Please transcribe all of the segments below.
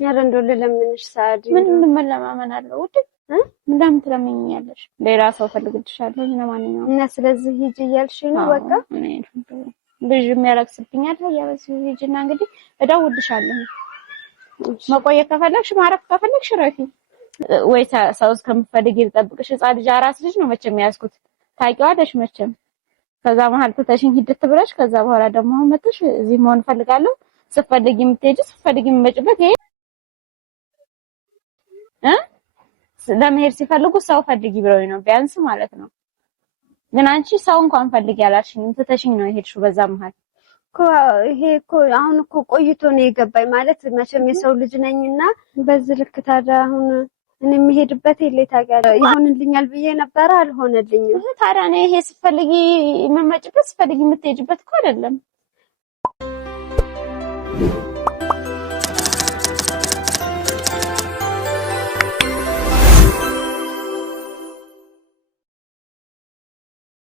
ኧረ እንደው ለምንሽ ሳዲ ምን መለማመን አለው ውድ ምን ትለምኛለሽ? ሌላ ሰው ፈልግልሻለሁ ለማንኛውም እና ስለዚህ ሂጂ እያልሽ ነው በቃ ብዙ የሚያረክስብኛል ያበስ ሂጂና እንግዲህ እደውልልሻለሁ። መቆየት ከፈለግሽ ማረፍ ከፈለግሽ ረፊ ወይ ሰው እስከምፈልግ ልጠብቅሽ። ህፃን ልጅ አራስ ልጅ ነው መቼም ያዝኩት ታውቂዋለሽ መቼም። ከዛ መሀል ተተሽኝ ሂድት ብለሽ ከዛ በኋላ ደግሞ መጥተሽ እዚህ መሆን ፈልጋለሁ ስትፈልጊ የምትሄጂ ስትፈልጊ የምትመጭበት ይሄ ለመሄድ ሲፈልጉ ሰው ፈልጊ ብለው ነው ቢያንስ ማለት ነው። ግን አንቺ ሰው እንኳን ፈልጊ ያላልሽኝም ትተሽኝ ነው የሄድሽው። በዛ መሀል ይሄ እኮ አሁን እኮ ቆይቶ ነው የገባኝ ማለት መቼም የሰው ልጅ ነኝና በዚህ ልክ ታዲያ አሁን እኔ የምሄድበት የለ ታውቂያለሽ ይሆንልኛል ብዬ ነበር አልሆነልኝም። ታዲያ ነው ይሄ ስትፈልጊ የምትመጭበት ስትፈልጊ የምትሄጂበት እኮ አይደለም።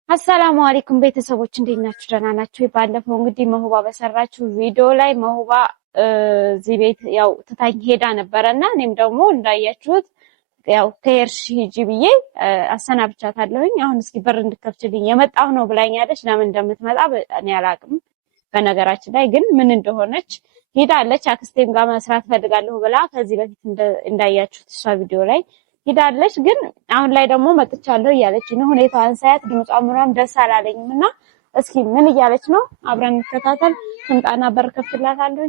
አሰላሙ አለይኩም ቤተሰቦች እንዴት ናችሁ? ደህና ናችሁ? ባለፈው እንግዲህ መሁባ በሰራችሁ ቪዲዮ ላይ መሁባ እዚህ ቤት ያው ትታኝ ሄዳ ነበረና እኔም ደግሞ እንዳያችሁት ያው ከሄድሽ ሂጂ ብዬ አሰናብቻታለሁኝ። አሁን እስኪ በር እንድከፍችልኝ የመጣሁ ነው ብላኛለች። ለምን እንደምትመጣ እኔ አላውቅም። በነገራችን ላይ ግን ምን እንደሆነች ሄዳለች። አክስቴም ጋር መስራት ፈልጋለሁ ብላ ከዚህ በፊት እንዳያችሁት እሷ ቪዲዮ ላይ ሄዳለች። ግን አሁን ላይ ደግሞ መጥቻለሁ እያለች ነው። ሁኔታዋን ሳያት ድምጿ ምኗም ደስ አላለኝምና እስኪ ምን እያለች ነው አብረን እንከታተል። ትምጣና በር ከፍትላታለሁ።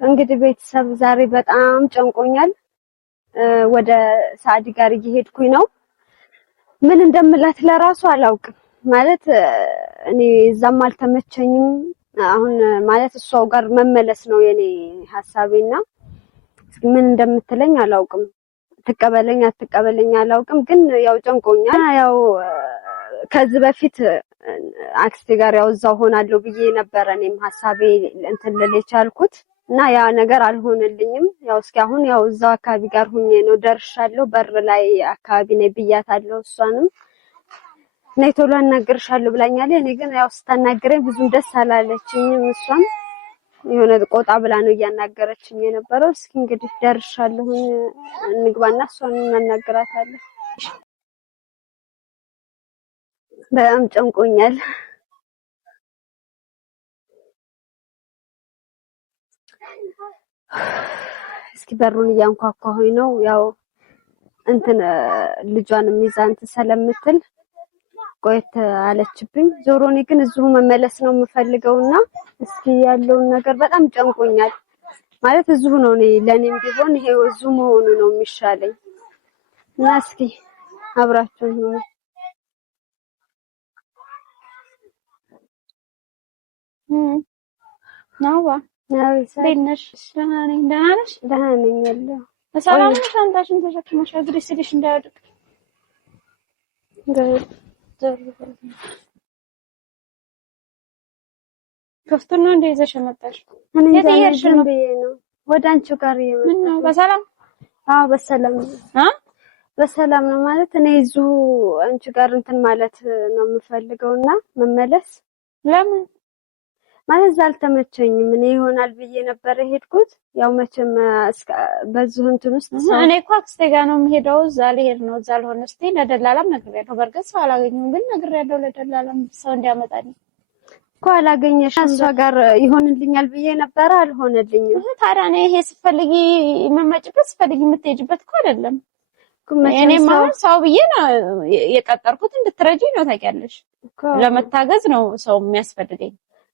እንግዲህ ቤተሰብ ዛሬ በጣም ጨንቆኛል። ወደ ሳዲ ጋር እየሄድኩኝ ነው። ምን እንደምላት ለራሱ አላውቅም። ማለት እኔ እዛም አልተመቸኝም። አሁን ማለት እሷው ጋር መመለስ ነው የኔ ሐሳቤና ምን እንደምትለኝ አላውቅም። ትቀበለኝ አትቀበለኝ አላውቅም። ግን ያው ጨንቆኛል። ያው ከዚህ በፊት አክስቴ ጋር ያው እዛው ሆናለሁ ብዬ ነበር እኔም ሐሳቤ እንትን ልል የቻልኩት እና ያ ነገር አልሆነልኝም። ያው እስኪ አሁን ያው እዛው አካባቢ ጋር ሁኜ ነው ደርሻለሁ። በር ላይ አካባቢ ነኝ ብያታለሁ። እሷንም ነይ ቶሎ አናግርሻለሁ ብላኛለች። እኔ ግን ያው ስታናግረኝ ብዙም ደስ አላለችኝም። እሷም የሆነ ቆጣ ብላ ነው እያናገረችኝ የነበረው። እስኪ እንግዲህ ደርሻለሁ እንግባና እሷን እናናግራታለን። በጣም ጨንቆኛል። እስኪ በሩን እያንኳኳሁኝ ነው። ያው እንትን ልጇንም ይዛን ስለምትል ቆየት አለችብኝ። ዞሮ እኔ ግን እዚሁ መመለስ ነው የምፈልገውና እስኪ ያለውን ነገር በጣም ጨንቆኛል። ማለት እዚሁ ነው ለኔም ቢሆን ይሄ እዚሁ መሆኑ ነው የሚሻለኝ እና እስኪ አብራችሁን ነው ናዋ ለነሽ ሰናኔ ዳናሽ ዳናኝ ያለው ሰላም ሻንጣሽን ተሸክመሽ እግርሽ ስልሽ እንዳይወድቅ ከፍተና እንደይዘሽ መጣሽ። የትየርሽ ነው ወደ አንቺው ጋር ምን ነው በሰላም? አዎ በሰላም በሰላም ነው ማለት እኔ እዚሁ አንቺ ጋር እንትን ማለት ነው የምፈልገውና መመለስ። ለምን ማለት አልተመቸኝም። እኔ ይሆናል ብዬ ነበር የሄድኩት። ያው መቼም በዚሁ እንትን ውስጥ እኔ እኮ አክስቴ ጋር ነው የምሄደው። እዛ ልሄድ ነው። እዛ አልሆነ እስቲ ለደላላም ነግሬያለሁ። በርግጥ ሰው አላገኘሁም፣ ግን ነግሬያለሁ ለደላላም ሰው እንዲያመጣልኝ እኮ አላገኘሽም። እሷ ጋር ይሆንልኛል ብዬ ነበር አልሆነልኝም። ታዲያ ነው ይሄ ስትፈልጊ የምትመጭበት ስትፈልጊ የምትሄጂበት እኮ አይደለም። እኔም አሁን ሰው ብዬ ነው የቀጠርኩት እንድትረጂኝ ነው። ታውቂያለሽ፣ ለመታገዝ ነው ሰው የሚያስፈልገኝ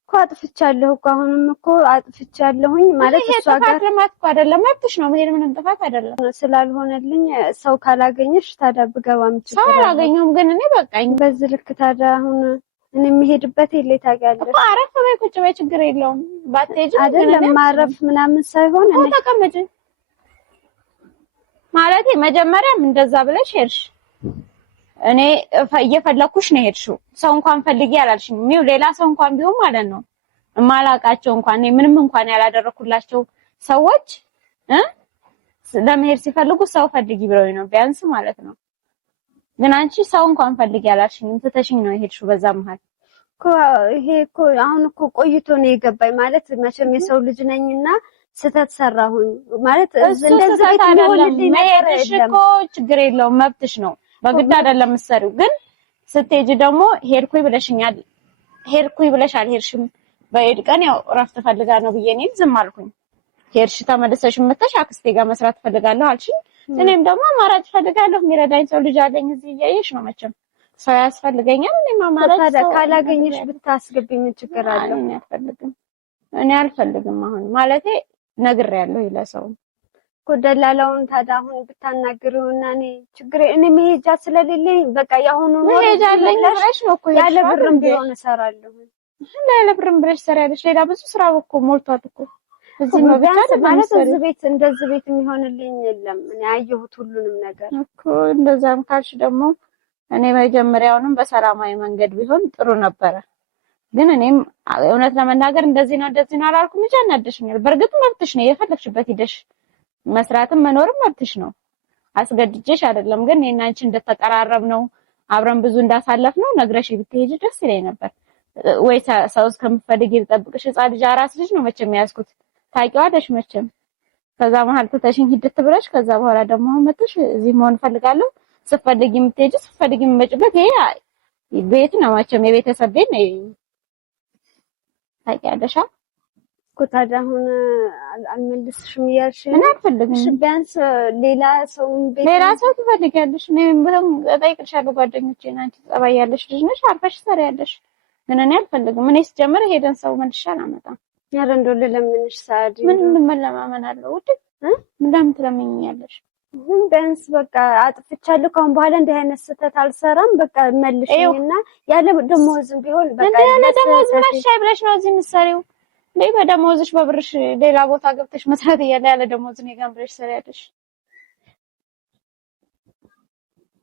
እኮ አጥፍቻለሁ እኮ አሁንም እኮ አጥፍቻለሁኝ ማለት እሷ ጋር ለማት እኮ አይደለም መብትሽ ነው መሄድ፣ ምንም ጥፋት አይደለም። ስላልሆነልኝ ሰው ካላገኘሽ ታዲያ ብገባም ሰው አላገኘሁም፣ ግን እኔ በቃኝ በዚህ ልክ ታዲያ አሁን እኔ የምሄድበት የለ ታውቂያለሽ እኮ አረፍ በይ ቁጭ በይ ችግር የለውም። ባትሄጂ አይደለም ማረፍ ምናምን ሳይሆን እኔ ተቀመጪ ማለት መጀመሪያም እንደዛ ብለሽ ሄድሽ። እኔ እየፈለኩሽ ነው ሄድሽው። ሰው እንኳን ፈልጊ አላልሽም። ሚው ሌላ ሰው እንኳን ቢሆን ማለት ነው ማላቃቸው እንኳን እኔ ምንም እንኳን ያላደረኩላቸው ሰዎች ለመሄድ ሲፈልጉ ሰው ፈልጊ ብለው ነው ቢያንስ ማለት ነው። ግን አንቺ ሰው እንኳን ፈልጊ አላልሽኝም፣ ትተሽኝ ነው የሄድሽው። በዛ መሀል እኮ ይሄ እኮ አሁን እኮ ቆይቶ ነው የገባኝ ማለት መቼም የሰው ልጅ ነኝና ስተት ሰራሁኝ ማለት እንደዚህ ቤት የሚሆንልኝ ነገር የለም እኮ ችግር የለውም መብትሽ ነው በግድ አይደለም የምትሰሪው ግን ስትሄጂ ደግሞ ሄድኩኝ ብለሽኛል ሄድኩኝ ብለሽ አልሄድሽም በሄድ ቀን ያው እረፍት ፈልጋለሁ ብዬ እኔ ዝም አልኩኝ ሄድሽ ተመለሰሽ መተሽ አክስቴ ጋር መስራት ፈልጋለሁ አልሽኝ እኔም ደግሞ አማራጭ ፈልጋለሁ የሚረዳኝ ሰው ልጅ አለኝ እዚህ እያየሽ ነው መቼም ሰው ያስፈልገኛል እኔም አማራጭ ካላገኘሽ ብታስገቢኝ ምን ችግር አለው እኔ አልፈልግም አሁን ማለቴ ነግሬያለሁ ይለሰው ኮደላላውን ታዲያ አሁን ብታናግሪውና እኔ ችግር እኔ መሄጃ ስለሌለኝ በቃ ያሁኑ ነው መሄጃለኝ ብለሽ ነው እኮ ያለ ብርም ቢሆን እሰራለሁ ያለ ብርም ብለሽ ሰራለሽ ሌላ ብዙ ስራ እኮ ሞልቷት እኮ እዚህ ነው ብቻ ማለት እዚህ ቤት እንደዚህ ቤት የሚሆንልኝ የለም እኔ አየሁት ሁሉንም ነገር እኮ እንደዛም ካልሽ ደግሞ እኔ መጀመሪያውንም በሰላማዊ መንገድ ቢሆን ጥሩ ነበረ ግን እኔም እውነት ለመናገር እንደዚህ ነው አላልኩም እንጂ አናደሽኛል በርግጥ መብትሽ ነው የፈለግሽበት ሂደሽ መስራትም መኖርም መብትሽ ነው አስገድጄሽ አይደለም ግን እኔና አንቺ እንደተቀራረብ ነው አብረን ብዙ እንዳሳለፍ ነው ነግረሽ ብትሄጂ ደስ ይለኝ ነበር ወይ ሰው እስከምፈልግ ይጠብቅሽ ህፃን ልጅ አራስ ልጅ ነው መቼም ያስኩት ታውቂዋለሽ መቼም ከዛ መሀል ተተሽኝ ሂድት ብለሽ ከዛ በኋላ ደግሞ መጥተሽ እዚህ መሆን ፈልጋለሁ ስፈልጊ የምትሄጂ ስፈልጊ የምትመጭበት ይሄ ቤት ነው መቼም የቤተሰብ ቤት ነው ታውቂያለሽ እኮ ታዲያ አሁን አልመልስሽም እያልሽ እኔ አልፈልግም ቢያንስ ሌላ ሰው ትፈልጊያለሽ እኔም በጣም እጠይቅልሻለሁ ጓደኞቼን አንቺ ጸባይ ያለሽ ልጅ ነሽ አርፈሽ ትሰሪያለሽ ግን እኔ አልፈልግም እኔ ስጀምር ሄደን ሰው መልሻ አላመጣም ኧረ እንደው ልለምንሽ ሳዲ ምን መለማመን አለው ውድ ምን ለምትለምኝኛለሽ ቢያንስ በቃ አጥፍቻለሁ ካሁን በኋላ እንዲህ አይነት ስህተት አልሰራም በቃ መልሽኝና ያለ ደሞዝም ቢሆን በቃ ያለ ደሞዝ ብለሽ ነው እዚህ የምትሰሪው ለይ በደሞዝሽ በብርሽ ሌላ ቦታ ገብተሽ መስራት ያለ ደሞዝ ነው ጋር ብለሽ ሰሪያለሽ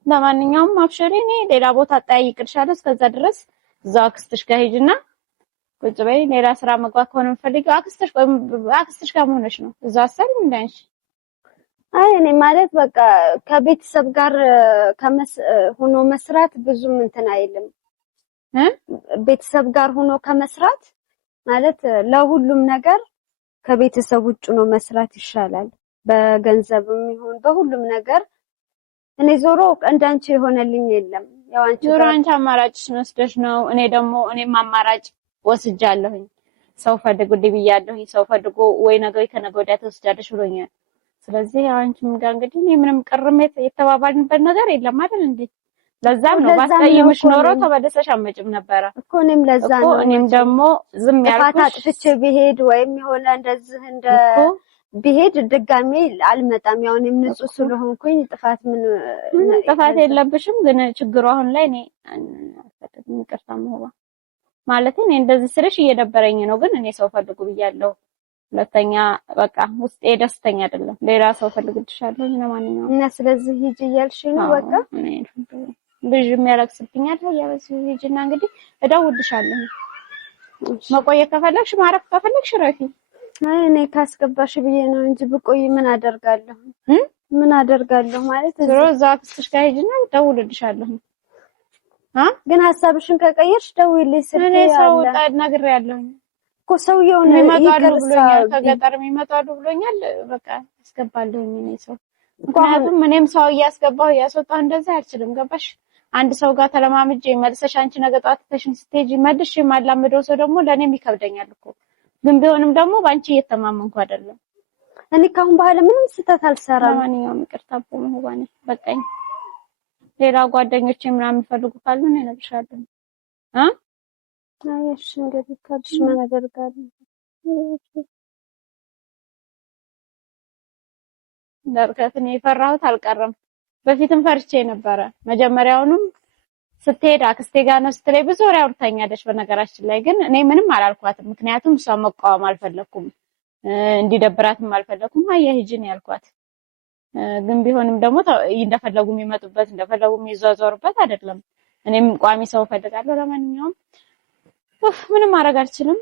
ለማንኛውም አብሽሪ እኔ ሌላ ቦታ አጠያይቅልሻለሁ እስከዛ ድረስ እዛው አክስትሽ ጋር ሂጂና ቁጭ በይ ሌላ ስራ መግባት ከሆነ የምትፈልጊው አክስትሽ ጋር መሆንሽ ነው እዛው አሰሪም እንዳንሽ አይ እኔ ማለት በቃ ከቤተሰብ ጋር ሆኖ መስራት ብዙም እንትን አይልም ቤተሰብ ጋር ሆኖ ከመስራት ማለት ለሁሉም ነገር ከቤተሰብ ውጭ ነው መስራት ይሻላል በገንዘብም ይሁን በሁሉም ነገር እኔ ዞሮ እንዳንቺ የሆነልኝ የለም ያው አንቺ ዞሮ አንቺ አማራጭሽ መስደሽ ነው እኔም አማራጭ ወስጃለሁኝ ሰው ፈልጉ ብያለሁኝ ሰው ፈልጎ ወይ ነገ ከነገ ወዲያ ተወስጃለሽ ብሎኛል ስለዚህ ያው አንቺም ጋር እንግዲህ እኔ ምንም ቅርሜት የተባባልንበት ነገር የለም አይደል እንዴ ለዛም ነው ባስቀይምሽ ኖሮ ተበደሰሽ አመጭም ነበር እኮ እኔም ለዛ ነው እኔም ደግሞ ዝም ያልኩሽ አጥፍቼ ቢሄድ ወይም የሆነ እንደዚህ እንደ ቢሄድ ድጋሜ አልመጣም ያው እኔም ንጹህ ስለሆንኩኝ ጥፋት የለብሽም ግን ችግሩ አሁን ላይ እኔ አልፈተም ይቅርታ ነው ማለት እኔ እንደዚህ ስልሽ እየደበረኝ ነው ግን እኔ ሰው ፈልጉ ብያለሁ ሁለተኛ በቃ ውስጤ ደስተኛ አይደለም ሌላ ሰው ፈልግልሻለሁ ለማንኛውም እና ስለዚህ ሂጂ እያልሽኝ ነው በቃ ልጅ የሚያለቅስብኛል ያለስ ሂጂና እንግዲህ እደውልልሻለሁ መቆየት ከፈለግሽ ማረፍ ከፈለግሽ ረፊ አይ እኔ ካስገባሽ ብዬ ነው እንጂ ብቆይ ምን አደርጋለሁ ማለት እዛ አክስትሽ ጋር ሂጂና እደውልልሻለሁ ግን ሐሳብሽን ከቀየርሽ ደውይልኝ እኔ ሰው ነግሬያለሁ እኮ ሰውየው ነው ይቀርሳል ከገጠር የሚመጣሉ ብሎኛል በቃ አስገባለሁኝ እኔ ሰው ምክንያቱም እኔም ሰው እያስገባሁ ያስወጣሁ እንደዛ አልችልም ገባሽ አንድ ሰው ጋር ተለማምጄ መልሰሽ አንቺ ነገ ጧት ተሽን ስትሄጂ መልሽ የማላመደው ሰው ደግሞ ለኔም ይከብደኛል እኮ ግን ቢሆንም ደግሞ ባንቺ እየተማመንኩ አይደለም እኔ ካሁን በኋላ ምንም ስህተት አልሰራም ለማንኛውም ይቅርታ በመሆባኔ በቃኝ ሌላ ጓደኞቼ ምናምን ፈልጉ ካሉ እኔ እነግርሻለሁ አይሽ እንግዲህ ካብሽ ምን አደርጋለሁ ለርከትን የፈራሁት አልቀረም በፊትም ፈርቼ ነበረ መጀመሪያውንም ስትሄድ አክስቴ ጋር ነው ስትለይ ብዙ ወሬ አውርታኛለች በነገራችን ላይ ግን እኔ ምንም አላልኳትም ምክንያቱም እሷ መቃወም አልፈለኩም እንዲደብራትም አልፈለኩም ሂጂን ያልኳት ግን ቢሆንም ደግሞ እንደፈለጉ የሚመጡበት እንደፈለጉ የሚዟዟሩበት አይደለም እኔም ቋሚ ሰው ፈልጋለሁ ለማንኛውም ምንም ማድረግ አልችልም